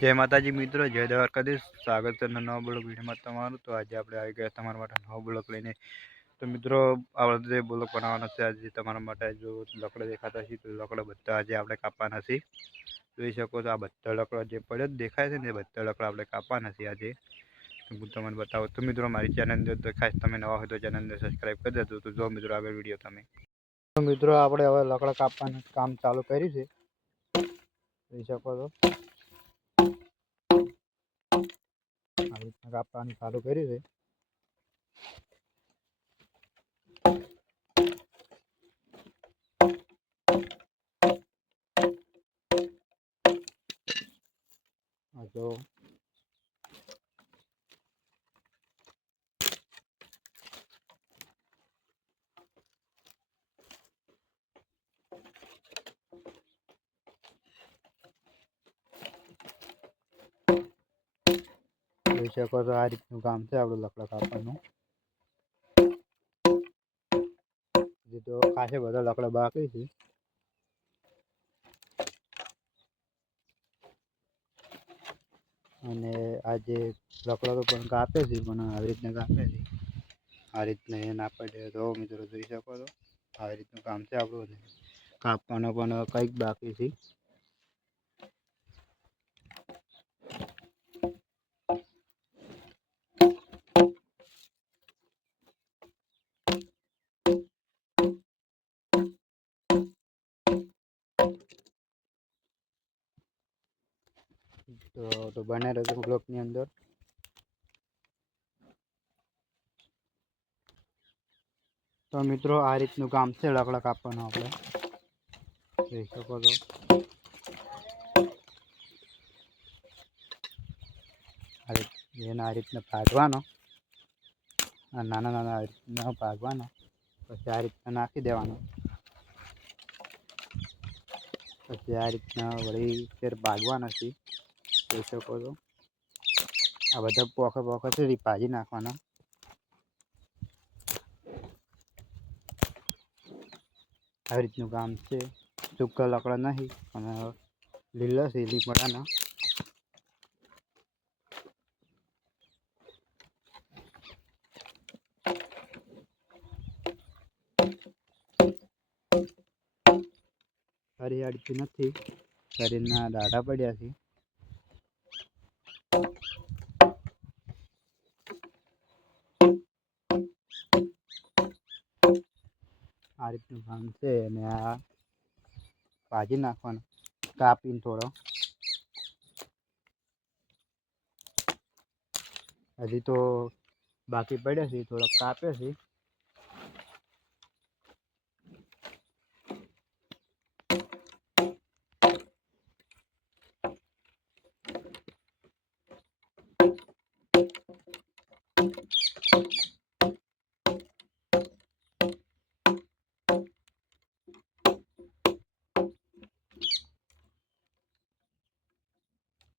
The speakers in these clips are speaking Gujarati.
જય માતાજી મિત્રો, જય દ્વારકાધીશ. સ્વાગત છે નવા બ્લોગ વિડીયોમાં તમારું. તો આજે આપણે આવી ગયા તમારા માટે નવો બ્લોગ લઈને. તો મિત્રો, આપણે જે બ્લોગ બનાવવાનો છે આજે તમારા માટે, જો લકડા દેખાતા છે તો લકડા બધા આજે આપણે કાપવાના છે. જોઈ શકો છો, આ બધા લકડા જે પડ્યો દેખાય છે ને એ બધા લકડા આપણે કાપવાના છે આજે. તો હું તમને બતાવું. તો મિત્રો, મારી ચેનલ તો ખાસ તમે નવા હોય તો ચેનલને સબસ્ક્રાઈબ કરી દેજો. તો જો મિત્રો, આગળ વિડીયો તમે. તો મિત્રો, આપણે હવે લકડા કાપવાનું કામ ચાલુ કર્યું છે. જોઈ શકો છો, આવી રીતના કાપવાનું ચાલુ કર્યું છે. તો જોઈ શકો છો, આ રીતનું કામ છે આપણું લકડા કાપવાનું. હજી તો ખાસે બધા લકડા બાકી છે. અને આજે લકડો તો પણ કાપે છે, પણ આવી રીતના કાપે છે. આ રીતના એ ના પડે તો મિત્રો જોઈ શકો છો, આવી રીતનું કામ છે આપણું. કાપવાનો પણ કંઈક બાકી છે. તો બને રહેજો બ્લોકની અંદર. તો મિત્રો, આ રીતનું કામ છે લકડા કાપવાનું. આપણે જોઈ શકો છો, એને આ રીતના ભાગવાનો, નાના નાના રીતના ભાગવાનો, પછી આ રીતના નાખી દેવાનો. પછી આ રીતના વળી ફેર ભાગવાના છે. જોઈ શકો છો, આ બધા પોખા છે ભાજી નાખવાના. આવી રીતનું કામ છે. સૂકા લકડા નહીં, અને લીલા છે લીમડાના. હરિયાળીથી નથી, શરીરના દાઢા પડ્યા છે. આ રીતનું કામ છે. અને આ ભાજી નાખવાનું કાપીને થોડો. હજી તો બાકી પડ્યા છે, થોડોક કાપે છે.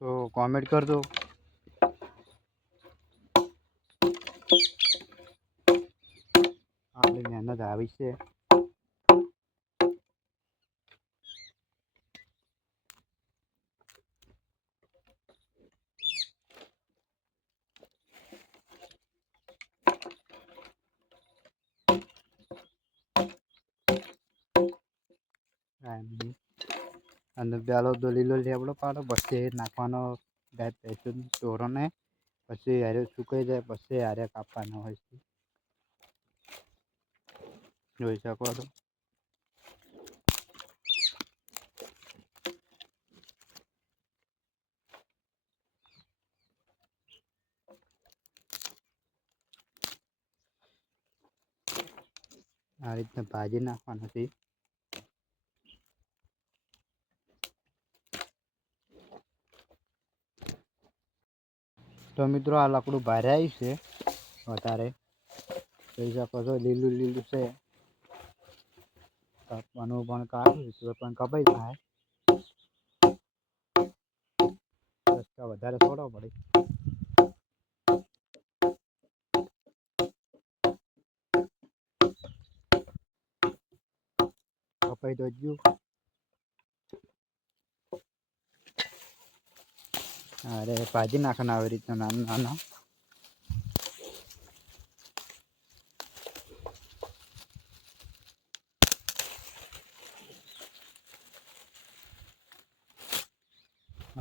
તો કોમેન્ટ કરજો. આપણી મહેનત આવી છે. અંદર પેલો તો લીલો લેબડો પાડો, પછી નાખવાનો ગાય પેસ્ટ ચોરોને, પછી હારે સુકાઈ જાય, પછી હારે કાપવાનો હોય છે. જોઈ શકો છો, આ રીતના ભાજી નાખવાનું છે. તો મિત્રો, આ લાકડું ભારે આવ્યું છે વધારે. જોઈ શકો છો, લીલું લીલું છે. કાપવાનું પણ કાઢ્યું તો પણ કપાઈ થાય. વધારે છોડવો પડે. કપાઈ તો ગયું. અરે ભાજી નાખવાના આવી રીતના નાના નાના.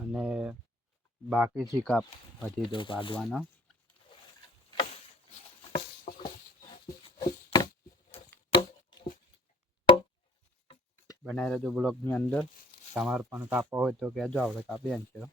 અને બાકીથી કાપ પછી તો કાઢવાના. બનાવી રહેજો બ્લોગની અંદર. તમારે પણ કાપવા હોય તો કહેજો, આપણે કાપી આપીએ.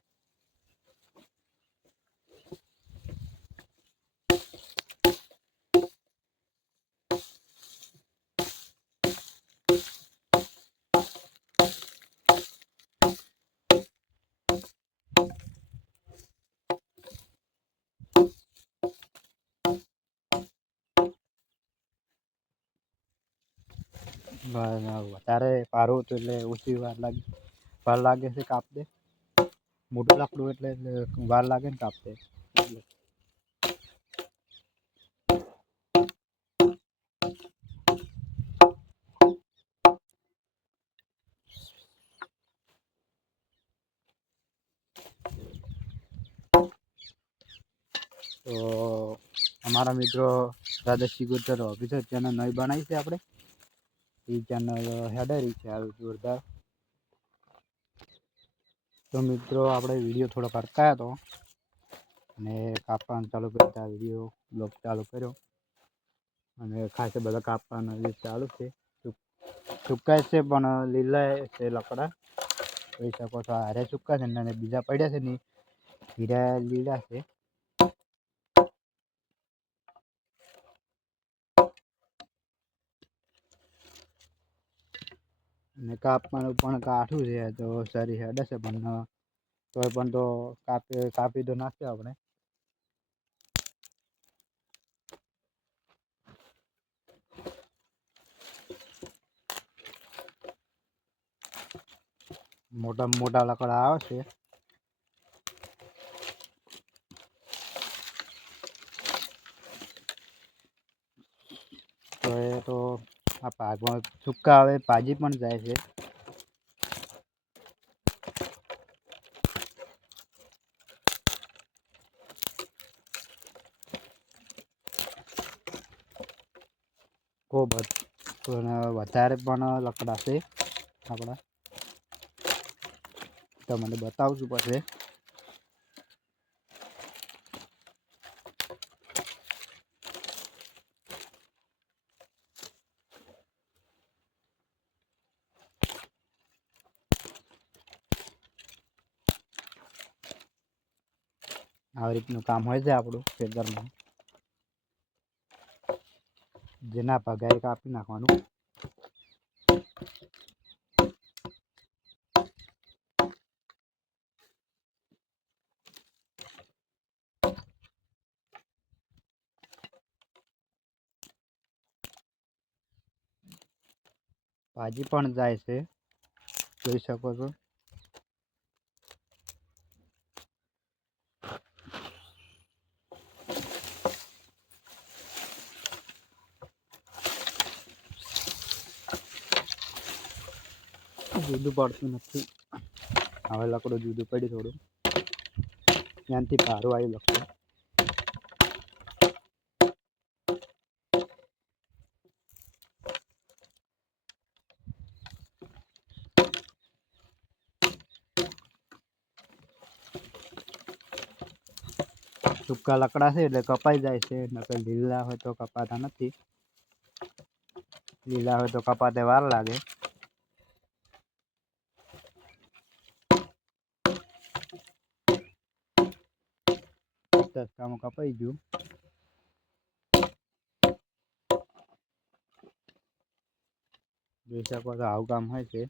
વધારે પારું હતું એટલે ઓછી વાર લાગે છે કાપતે. મોટું લાકડું એટલે વાર લાગે ને કાપતે. તો અમારા મિત્રો રાધેશી ગુર્જર ઓફિસર ચેનલ નવી બનાવી છે આપણે. એ ચેનલ હેડરી છે હાલ જોરદાર. તો મિત્રો આપણે વિડીયો થોડો અટકાયો હતો અને કાપવાનું ચાલુ કરતા વિડીયો બ્લોગ ચાલુ કર્યો. અને ખાસ બધા કાપવાના ચાલુ છે. સુકાય છે પણ લીલા છે લાકડા, જોઈ શકો છો. હારે સુકા છે અને બીજા પડ્યા છે ને હીરા લીલા છે. અને કાપવાનું પણ કાઠું છે તો સારી હેડે છે, પણ તોય પણ તો કાપી તો નાખ્યો આપણે. મોટા મોટા લાકડા આવે છે. તો એ તો આ પાકમાં સૂકા આવે ભાજી પણ જાય છે. ખૂબ વધારે પણ લાકડા છે આપણા. તમને બતાવશું પછી. આવી રીતનું કામ હોય છે આપણું ખેતરમાં. જેના પગારે કાપી નાખવાનું. ભાજી પણ જાય છે, જોઈ શકો છો. જુદું પડતું નથી. હવે લાકડું જુદું પડ્યું થોડું. ત્યાંથી પારું આવ્યું લાકડું. સૂકા લાકડા છે એટલે કપાઈ જાય છે, નકર લીલા હોય તો કપાતા નથી. લીલા હોય તો કપાતે વાર લાગે. કામ કપાઈ ગયું. જોઈ શકો છો આવું કામ હોય છે.